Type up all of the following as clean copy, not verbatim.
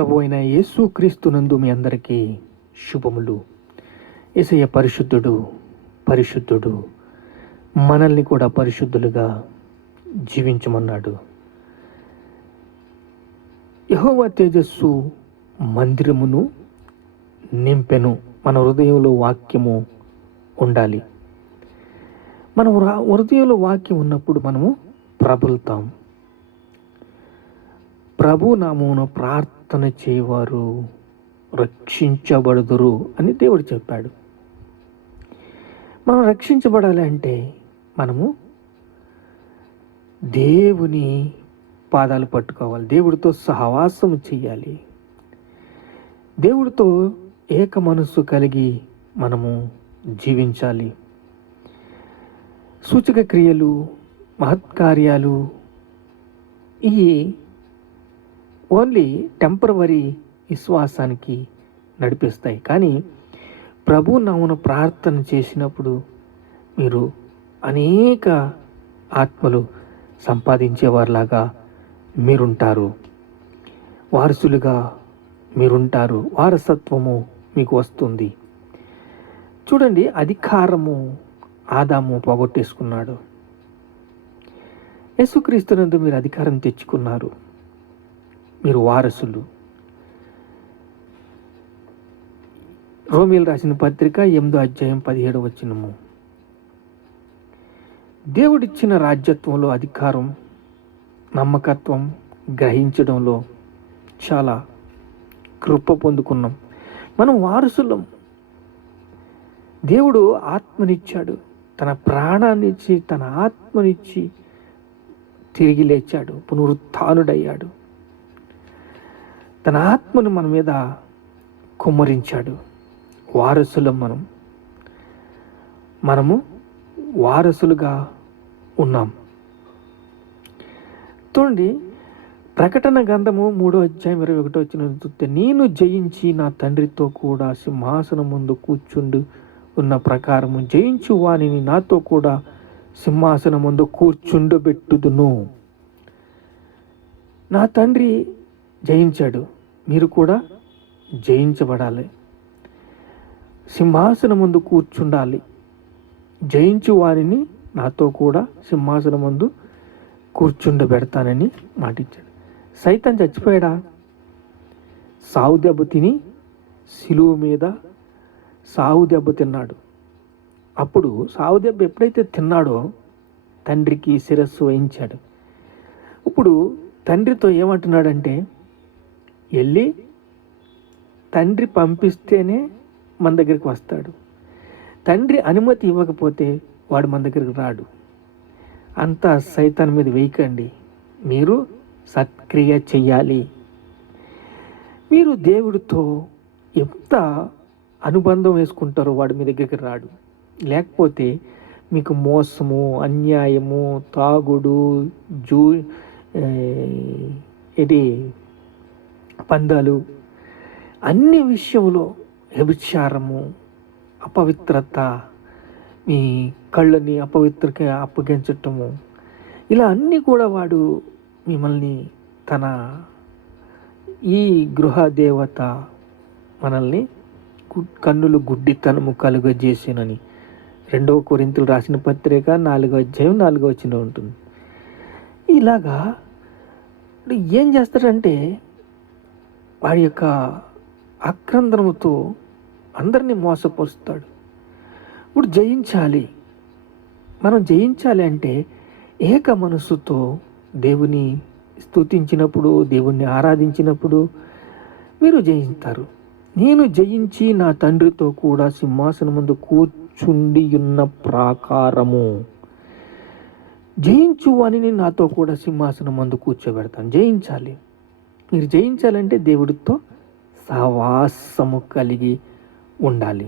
ప్రభు అయిన యేసు క్రీస్తునందు మీ అందరికీ శుభములు. యేసయ్య పరిశుద్ధుడు, పరిశుద్ధుడు, మనల్ని కూడా పరిశుద్ధులుగా జీవించమన్నాడు. యెహోవా తేజస్సు మందిరమును నింపెను. మన హృదయంలో వాక్యము ఉండాలి. మన హృదయంలో వాక్యం ఉన్నప్పుడు మనము ప్రబలుతాం. ప్రభు నామమున ప్రార్థన చేయవారు రక్షించబడుదురు అని దేవుడు చెప్పాడు. మనం రక్షించబడాలి అంటే మనము దేవుని పాదాలు పట్టుకోవాలి, దేవుడితో సహవాసం చేయాలి, దేవుడితో ఏక మనస్సు కలిగి మనము జీవించాలి. సూచక క్రియలు, మహత్కార్యాలు ఇవి ఓన్లీ టెంపరవరీ విశ్వాసానికి నడిపిస్తాయి. కానీ ప్రభు నామమున ప్రార్థన చేసినప్పుడు మీరు అనేక ఆత్మలు సంపాదించేవారిలాగా మీరుంటారు, వారసులుగా మీరుంటారు, వారసత్వము మీకు వస్తుంది. చూడండి, అధికారము ఆదాము పోగొట్టేసుకున్నాడు. యేసుక్రీస్తునందు మీరు అధికారం తెచ్చుకున్నారు, మీరు వారసులు. రోమీయులు రాసిన పత్రిక 8వ అధ్యాయం 17వ వచనము. దేవుడిచ్చిన రాజ్యత్వంలో అధికారం, నమ్మకత్వం గ్రహించడంలో చాలా కృప పొందుకున్నాం. మనం వారసులం. దేవుడు ఆత్మనిచ్చాడు, తన ప్రాణాన్ని ఇచ్చి, తన ఆత్మనిచ్చి తిరిగి లేచాడు, పునరుత్థానుడయ్యాడు. తన ఆత్మను మన మీద కుమ్మరించాడు. వారసులం మనము వారసులుగా ఉన్నాం. చూడండి, ప్రకటన గ్రంథము 3వ అధ్యాయం 21వ వచనం చూస్తే, నేను జయించి నా తండ్రితో కూడా సింహాసనం ముందు కూర్చుండు ఉన్న ప్రకారము జయించు వానిని నాతో కూడా సింహాసనం ముందు కూర్చుండబెట్టుదును. నా తండ్రి జయించాడు, మీరు కూడా జయించబడాలి, సింహాసనం ముందు కూర్చుండాలి. జయించు వారిని నాతో కూడా సింహాసనం ముందు కూర్చుండబెడతానని మాటిచ్చాడు. సైతాన్ చచ్చిపోయాడా? సావు దెబ్బ తిని సిలువ మీద సావు దెబ్బ తిన్నాడు. అప్పుడు సావు దెబ్బ ఎప్పుడైతే తిన్నాడో తండ్రికి శిరస్సు వహించాడు. ఇప్పుడు తండ్రితో ఏమంటున్నాడంటే, వెళ్ళి తండ్రి పంపిస్తేనే మన దగ్గరికి వస్తాడు, తండ్రి అనుమతి ఇవ్వకపోతే వాడు మన దగ్గరికి రాడు. అంతా సైతాన్ మీద వేయకండి, మీరు సత్క్రియ చెయ్యాలి. మీరు దేవుడితో ఎంత అనుబంధం వేసుకుంటారో వాడు మీ దగ్గరికి రాడు. లేకపోతే మీకు మోసము, అన్యాయము, తాగుడు, పందాలు, అన్ని విషయంలో వ్యభిచారము, అపవిత్రత, మీ కళ్ళని అపవిత్రకి అప్పగించటము, ఇలా అన్నీ కూడా వాడు మిమ్మల్ని తన ఈ గృహ దేవత మనల్ని కన్నులు గుడ్డితనము కలుగజేసినని 2వ కొరింథీయులు రాసిన పత్రిక 4వ అధ్యాయం 4వ వచనం ఉంటుంది. ఇలాగా ఏం చేస్తాడంటే వాడి యొక్క ఆక్రందనముతో అందరినీ మోసపరుస్తాడు. ఇప్పుడు జయించాలి. మనం జయించాలి అంటే ఏక మనస్సుతో దేవుని స్తుతించినప్పుడు, దేవుణ్ణి ఆరాధించినప్పుడు మీరు జయిస్తారు. నేను జయించి నా తండ్రితో కూడా సింహాసనం ముందు కూర్చుండి ఉన్న ప్రాకారము, జయించు వానిని నాతో కూడా సింహాసనం ముందు కూర్చోబెడతాను. జయించాలి. మీరు జయించాలంటే దేవుడితో సహవాసము కలిగి ఉండాలి.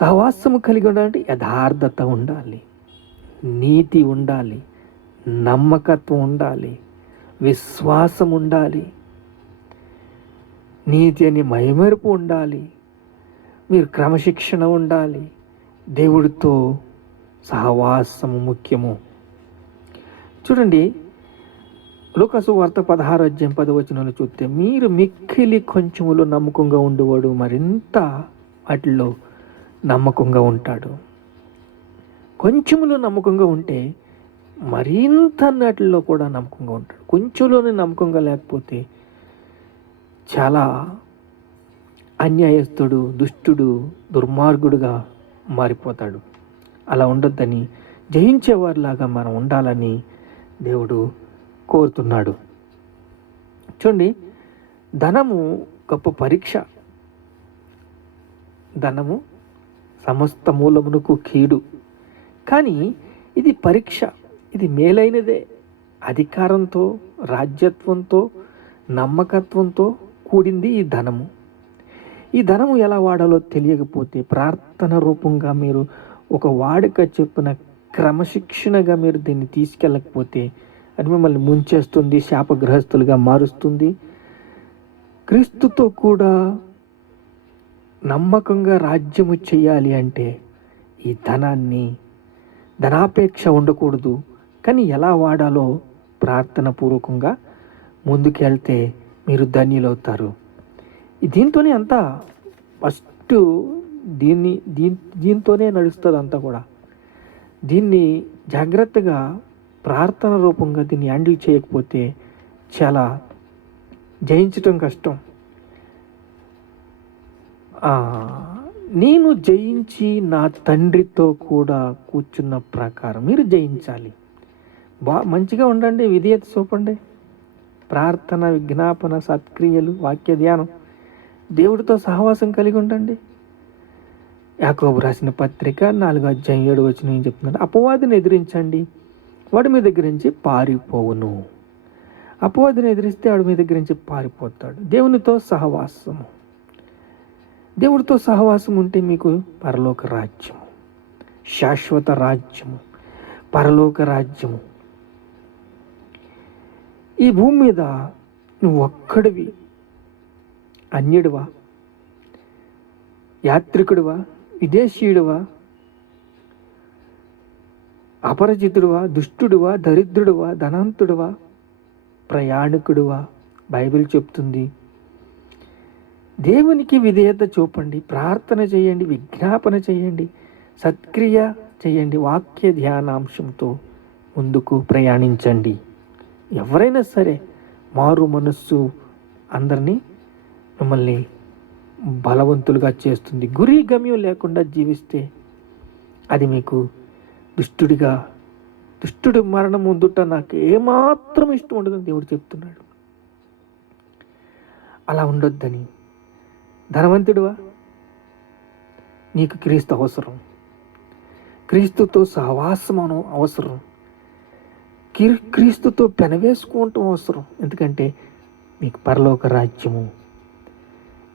సహవాసము కలిగి ఉండాలంటే యథార్థత ఉండాలి, నీతి ఉండాలి, నమ్మకత్వం ఉండాలి, విశ్వాసం ఉండాలి, నీతి అని మైమరుపు ఉండాలి, మీరు క్రమశిక్షణ ఉండాలి. దేవుడితో సహవాసము ముఖ్యము. చూడండి, లూకాసు వార్త 16:10 చూస్తే, మీరు మిక్కిలి కొంచెములో నమ్మకంగా ఉండేవాడు మరింత వాటిల్లో నమ్మకంగా ఉంటాడు. కొంచెములో నమ్మకంగా ఉంటే మరింత వాటిల్లో కూడా నమ్మకంగా ఉంటాడు. కొంచెంలోనే నమ్మకంగా లేకపోతే చాలా అన్యాయస్తుడు, దుష్టుడు, దుర్మార్గుడుగా మారిపోతాడు. అలా ఉండొద్దని, జయించేవారిలాగా మనం ఉండాలని దేవుడు కోరుతున్నాడు. చూడండి, ధనము గొప్ప పరీక్ష. ధనము సమస్త మూలమునకు కీడు. కానీ ఇది పరీక్ష, ఇది మేలైనదే. అధికారంతో, రాజ్యత్వంతో, నమ్మకత్వంతో కూడింది ఈ ధనము. ఈ ధనము ఎలా వాడాలో తెలియకపోతే, ప్రార్థన రూపంగా మీరు ఒక వాడుక చెప్పిన క్రమశిక్షణగా మీరు దీన్ని తీసుకెళ్ళకపోతే అది మిమ్మల్ని ముంచేస్తుంది, శాపగ్రహస్తులుగా మారుస్తుంది. క్రీస్తుతో కూడా నమ్మకంగా రాజ్యము చేయాలి అంటే ఈ ధనాపేక్ష ఉండకూడదు. కానీ ఎలా వాడాలో ప్రార్థన పూర్వకంగా ముందుకెళ్తే మీరు ధన్యులవుతారు. దీంతోనే అంతా ఫస్ట్ దీంతోనే నడుస్తుంది అంతా కూడా. దీన్ని జాగ్రత్తగా ప్రార్థన రూపంగా దీన్ని హ్యాండిల్ చేయకపోతే చాలా జయించటం కష్టం. నేను జయించి నా తండ్రితో కూడా కూర్చున్న ప్రకారం మీరు జయించాలి. మంచిగా ఉండండి, విధేయత చూపండి. ప్రార్థన, విజ్ఞాపన, సత్క్రియలు, వాక్య ధ్యానం, దేవుడితో సహవాసం కలిగి ఉండండి. యాకోబు రాసిన పత్రిక 4:7 ఏం చెప్తున్నాడు? అపవాదిని ఎదిరించండి, వాడు మీ దగ్గర నుంచి పారిపోవును. అపవాదిని ఎదిరిస్తే వాడు మీ దగ్గర నుంచి పారిపోతాడు. దేవునితో సహవాసము, దేవుడితో సహవాసం ఉంటే మీకు పరలోక రాజ్యము, శాశ్వత రాజ్యము, పరలోక రాజ్యము. ఈ భూమి మీద నువ్వు ఒక్కడివి, అన్యుడివా, యాత్రికుడివా, విదేశీయుడివా, అపరిచితుడివా, దుష్టుడివా, దరిద్రుడివా, ధనవంతుడివా, ప్రయాణికుడివా? బైబిల్ చెప్తుంది. దేవునికి విధేయత చూపండి, ప్రార్థన చేయండి, విజ్ఞాపన చేయండి, సత్క్రియ చేయండి, వాక్య ధ్యానాంశంతో ముందుకు ప్రయాణించండి. ఎవరైనా సరే మారు మనస్సు అందరినీ మిమ్మల్ని బలవంతులుగా చేస్తుంది. గురి గమ్యం లేకుండా జీవిస్తే అది మీకు దుష్టుడి మరణం ముందుట నాకు ఏమాత్రం ఇష్టం ఉండదని దేవుడు చెప్తున్నాడు. అలా ఉండొద్దని. ధనవంతుడివా, నీకు క్రీస్తు అవసరం, క్రీస్తుతో సహవాసం అవసరం, క్రీస్తుతో పెనవేసుకోవటం అవసరం. ఎందుకంటే మీకు పరలోక రాజ్యము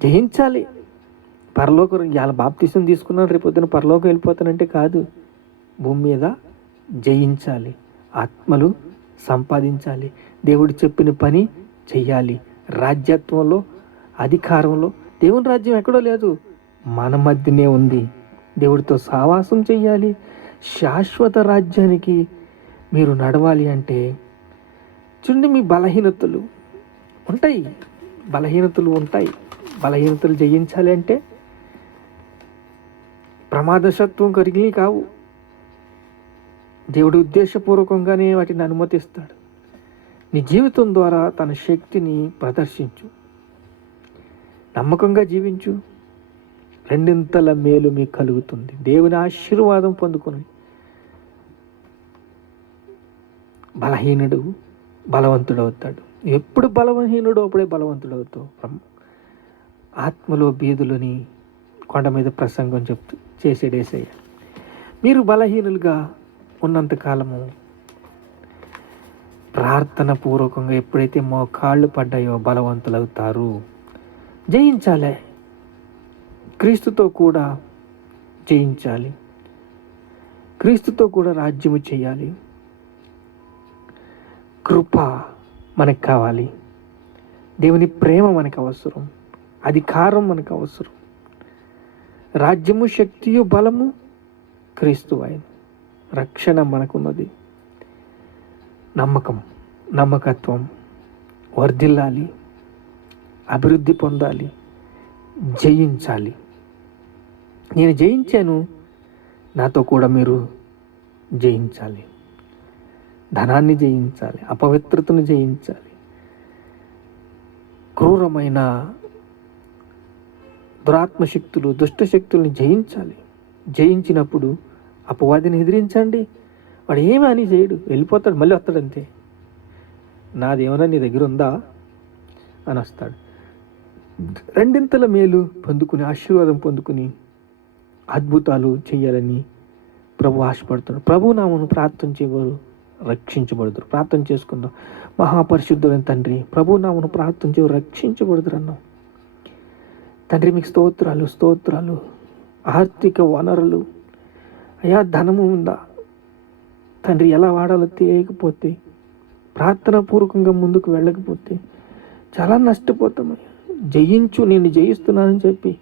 జయించాలి. ఇవాళ బాప్తిసం తీసుకున్నాను, రేపొద్దున పరలోకం వెళ్ళిపోతానంటే కాదు. భూమి మీద జయించాలి, ఆత్మలు సంపాదించాలి, దేవుడు చెప్పిన పని చెయ్యాలి. రాజ్యత్వంలో, అధికారంలో, దేవుని రాజ్యం ఎక్కడో లేదు, మన మధ్యనే ఉంది. దేవుడితో సహవాసం చెయ్యాలి. శాశ్వత రాజ్యానికి మీరు నడవాలి అంటే చూడండి, మీ బలహీనతలు ఉంటాయి, బలహీనతలు జయించాలి అంటే ప్రమాదశత్వం కలిగి కావు. దేవుడు ఉద్దేశపూర్వకంగానే వాటిని అనుమతిస్తాడు. నీ జీవితం ద్వారా తన శక్తిని ప్రదర్శించు, నమ్మకంగా జీవించు, రెండింతల మేలు మీకు కలుగుతుంది. దేవుని ఆశీర్వాదం పొందుకొని బలహీనుడు బలవంతుడవుతాడు. ఎప్పుడు బలహీనుడు అప్పుడే బలవంతుడవుతావు. ఆత్మలో బీదులని కొండ మీద ప్రసంగం చేసేడేసయ్య. మీరు బలహీనులుగా ఉన్నంతకాలము ప్రార్థన పూర్వకంగా ఎప్పుడైతే మోకాళ్ళు పడ్డాయో బలవంతులవుతారు. జయించాలి, క్రీస్తుతో కూడా జయించాలి, క్రీస్తుతో కూడా రాజ్యము చేయాలి. కృప మనకు కావాలి, దేవుని ప్రేమ మనకు అవసరం, అధికారం మనకు అవసరం. రాజ్యము, శక్తియు, బలము క్రీస్తు ఆయన. రక్షణ మనకున్నది. నమ్మకత్వం వర్ధిల్లాలి, అభివృద్ధి పొందాలి, జయించాలి. నేను జయించాను, నాతో కూడా మీరు జయించాలి. ధనాన్ని జయించాలి, అపవిత్రతను జయించాలి, క్రూరమైన దురాత్మశక్తులు, దుష్టశక్తుల్ని జయించాలి. జయించినప్పుడు అపవాదిని ఎదిరించండి. వాడు ఏమీ అని చేయడు, వెళ్ళిపోతాడు, మళ్ళీ వస్తాడంతే. నాదేమన్నా నీ దగ్గర ఉందా అని వస్తాడు. రెండింతల మేలు పొందుకుని, ఆశీర్వాదం పొందుకుని అద్భుతాలు చేయాలని ప్రభు ఆశపడుతున్నాడు. ప్రభు నామను ప్రార్థన చేయవారు రక్షించబడుతారు. ప్రార్థన చేసుకుందాం. మహాపరిశుద్ధుడైన తండ్రి, ప్రభు నామను ప్రార్థన చేయవారు రక్షించబడుతారు అన్నాం. తండ్రి, మీకు స్తోత్రాలు, స్తోత్రాలు. ఆర్థిక వనరులు, అయా ధనము ఉందా తండ్రి, ఎలా వాడాలో తెలియకపోతే, ప్రార్థన పూర్వకంగా ముందుకు వెళ్ళకపోతే చాలా నష్టపోతామయ్యా. జయించు, నేను జయిస్తున్నానని చెప్పి,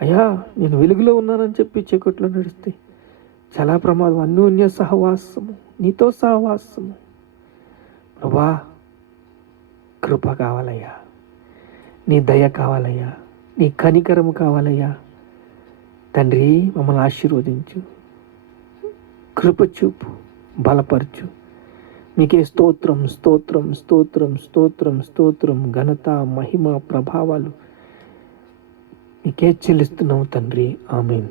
అయ్యా నేను వెలుగులో ఉన్నానని చెప్పి చీకట్లో నడిస్తే చాలా ప్రమాదం. అన్యోన్య సహవాసము, నీతో సహవాసము. ప్రభా, కృప కావాలయ్యా, నీ దయ కావాలయ్యా, నీ కనికరము కావాలయ్యా. తండ్రి, మమ్మల్ని ఆశీర్వదించు, కృప చూపు, బలపరచు. మీకే స్తోత్రం, స్తోత్రం, స్తోత్రం, స్తోత్రం, స్తోత్రం. ఘనత, మహిమ, ప్రభావాలు మీకే చెల్లిస్తున్నాము తండ్రి. ఆమేన్.